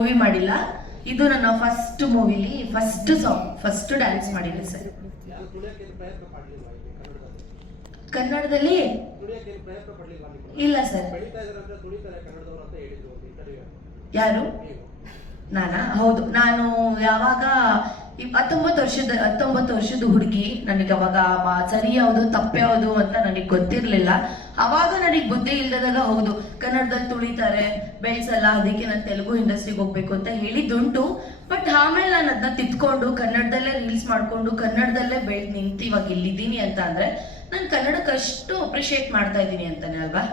Movie ಮಾಡಿಲ್ಲ. ಇದು ನನ್ನ ಫಸ್ಟ್ ಮೂವಿಲಿ ಫಸ್ಟ್ ಸಾಂಗ್, ಫಸ್ಟ್ ಡ್ಯಾನ್ಸ್ ಮಾಡಿದ್ದೆ ಸರ್. ಕನ್ನಡದಲ್ಲಿ ಇಲ್ಲ ಸರ್. ಯಾರು? ನಾನಾ? ಹೌದು. ನಾನು ಯಾವಾಗ 19 ವರ್ಷದ ಹುಡುಗಿ, ನನಗೆ ಅವಾಗ ಸರಿ ಯಾವುದು ತಪ್ಪು ಯಾವುದು ಅಂತ ನನಗೆ ಗೊತ್ತಿರಲಿಲ್ಲ. ಅವಾಗ ನನಗೆ ಬುದ್ಧಿ ಇಲ್ಲದಾಗ ಹೌದು ಕನ್ನಡದಲ್ಲಿ ತುಳಿತಾರೆ, ಬೆಳೆಸಲ್ಲ, ಅದಕ್ಕೆ ನಾನು ತೆಲುಗು ಇಂಡಸ್ಟ್ರಿಗೆ ಹೋಗ್ಬೇಕು ಅಂತ ಹೇಳಿದ್ದುಂಟು. ಬಟ್ ಆಮೇಲೆ ನಾನು ಅದನ್ನ ತಿದ್ಕೊಂಡು ಕನ್ನಡದಲ್ಲೇ ರೀಲ್ಸ್ ಮಾಡ್ಕೊಂಡು ಕನ್ನಡದಲ್ಲೇ ಬೆಳೆದು ನಿಂತು ಇವಾಗ ಇಲ್ಲಿದ್ದೀನಿ ಅಂತ ಅಂದ್ರೆ ನಾನು ಕನ್ನಡಕ್ಕೆ ಅಷ್ಟು ಅಪ್ರಿಷಿಯೇಟ್ ಮಾಡ್ತಾ ಇದ್ದೀನಿ ಅಂತಾನೆ ಅಲ್ವಾ?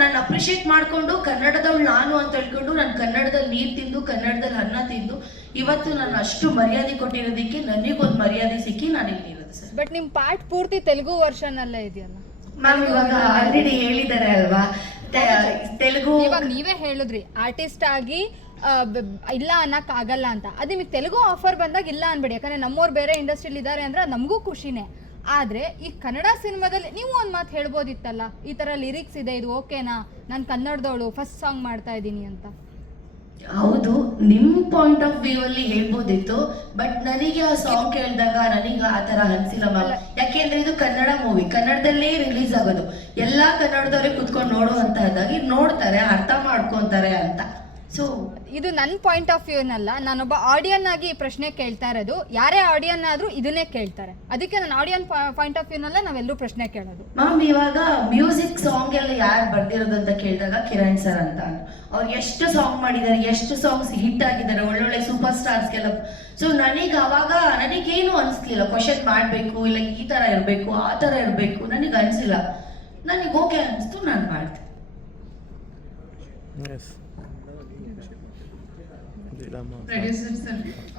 ನಾನು ಅಪ್ರಿಷಿಯೇಟ್ ಮಾಡ್ಕೊಂಡು ಕನ್ನಡದವಳು ನಾನು ಅಂತ ಹೇಳ್ಕೊಂಡು ನಾನು ಕನ್ನಡದಲ್ಲಿ ನೀರು ತಿಂದು ಕನ್ನಡದಲ್ಲಿ ಅನ್ನ ತಿಂದು ಇವತ್ತು ನಾನು ಅಷ್ಟು ಮರ್ಯಾದೆ ಕೊಟ್ಟಿರೋದಕ್ಕೆ ನನಗೊಂದು ಮರ್ಯಾದೆ ಸಿಕ್ಕಿ ನಾನು ಇಲ್ಲಿ ಇರೋದು ಸರ್. ಬಟ್ ನಿಮ್ ಪಾಠ ಪೂರ್ತಿ ತೆಲುಗು ವರ್ಷನ್ ಅಲ್ಲೇ ಇದೆಯಲ್ಲ ಮ್ಯಾಮ್. ಇವಾಗ ಆಲ್ರೆಡಿ ಹೇಳಿದ್ದಾರೆ ಅಲ್ವಾ ತೆಲುಗು. ಇವಾಗ ನೀವೇ ಹೇಳಿದ್ರಿ ಆರ್ಟಿಸ್ಟ್ ಆಗಿ ಇಲ್ಲ ಅನ್ನಕ್ ಆಗಲ್ಲ ಅಂತ. ಅದೇ ನಿಮಗೆ ತೆಲುಗು ಆಫರ್ ಬಂದಾಗ ಇಲ್ಲ ಅನ್ಬೇಡಿ, ಯಾಕಂದ್ರೆ ನಮ್ಮವ್ರು ಬೇರೆ ಇಂಡಸ್ಟ್ರಿಲಿ ಇದ್ದಾರೆ ಅಂದ್ರೆ ನಮಗೂ ಖುಷಿನೇ. ಆದ್ರೆ ಈ ಕನ್ನಡ ಸಿನಿಮಾದಲ್ಲಿ ನೀವು ಒಂದ್ ಮಾತು ಹೇಳ್ಬೋದಿತ್ತಲ್ಲ, ಈ ತರ ಲಿರಿಕ್ಸ್ ಇದೆ, ಇದು ಓಕೆನಾ, ನಾನು ಕನ್ನಡದವಳು ಫಸ್ಟ್ ಸಾಂಗ್ ಮಾಡ್ತಾ ಇದ್ದೀನಿ ಅಂತ. ಹೌದು, ನಿಮ್ ಪಾಯಿಂಟ್ ಆಫ್ ವ್ಯೂ ಅಲ್ಲಿ ಹೇಳ್ಬೋದಿತ್ತು. ಬಟ್ ನನಗೆ ಆ ಸಾಂಗ್ ಕೇಳಿದಾಗ ನನಗೆ ಆ ತರ ಅನ್ಸಿಲ್ಲ ಮ್ಯಾಮ್. ಯಾಕೆಂದ್ರೆ ಇದು ಕನ್ನಡ ಮೂವಿ, ಕನ್ನಡದಲ್ಲೇ ರಿಲೀಸ್ ಆಗೋದು. ಎಲ್ಲಾ ಕನ್ನಡದವ್ರಿಗೆ ಕುತ್ಕೊಂಡು ನೋಡುವಂತಹದ್ದಾಗಿ ನೋಡ್ತಾರೆ, ಅರ್ಥ ಮಾಡ್ಕೊಂತಾರೆ ಅಂತ. ಸೊ ಇದು ನನ್ನ ಪಾಯಿಂಟ್ ಆಫ್ ವ್ಯೂನಲ್ಲ, ನಾನೊಬ್ಬ ಆಡಿಯನ್ ಆಗಿ ಪ್ರಶ್ನೆ ಕೇಳ್ತಾ ಇರೋದು. ಯಾರೇ ಆಡಿಯನ್ ಆದ್ರೂ ಇದನ್ನೇ ಕೇಳ್ತಾರೆ, ಅದಕ್ಕೆ ನಾನು ಆಡಿಯನ್ ಪಾಯಿಂಟ್ ಆಫ್ ವ್ಯೂನಲ್ಲ ನಾವೆಲ್ಲರೂ ಪ್ರಶ್ನೆ ಕೇಳೋದು. ಮ್ಯಾಮ್, ಇವಾಗ ಮ್ಯೂಸಿಕ್ ಸಾಂಗ್ ಎಲ್ಲ ಯಾರು ಬರ್ದಿರೋದು ಅಂತ ಕೇಳಿದಾಗ ಕಿರಣ್ ಸರ್ ಅಂತ. ಅವ್ರು ಎಷ್ಟು ಸಾಂಗ್ ಮಾಡಿದ್ದಾರೆ, ಎಷ್ಟು ಸಾಂಗ್ಸ್ ಹಿಟ್ ಆಗಿದ್ದಾರೆ, ಒಳ್ಳೊಳ್ಳೆ ಸೂಪರ್ ಸ್ಟಾರ್ಸ್ಗೆಲ್ಲ. ಸೊ ನನಗೇನು ಅನ್ಸ್ಲಿಲ್ಲ ಕ್ವಶನ್ ಮಾಡಬೇಕು, ಇಲ್ಲ ಈ ತರ ಇರಬೇಕು ಆ ತರ ಇರಬೇಕು, ನನಗೆ ಅನ್ಸಿಲ್ಲ. ನನಗೆ ಓಕೆ ಅನಿಸ್ತು, ನಾನು ಮಾಡ್ದೆ.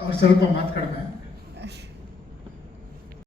ಅವ್ರು ಸ್ವಲ್ಪ ಮಾತು ಕಡಿಮೆ.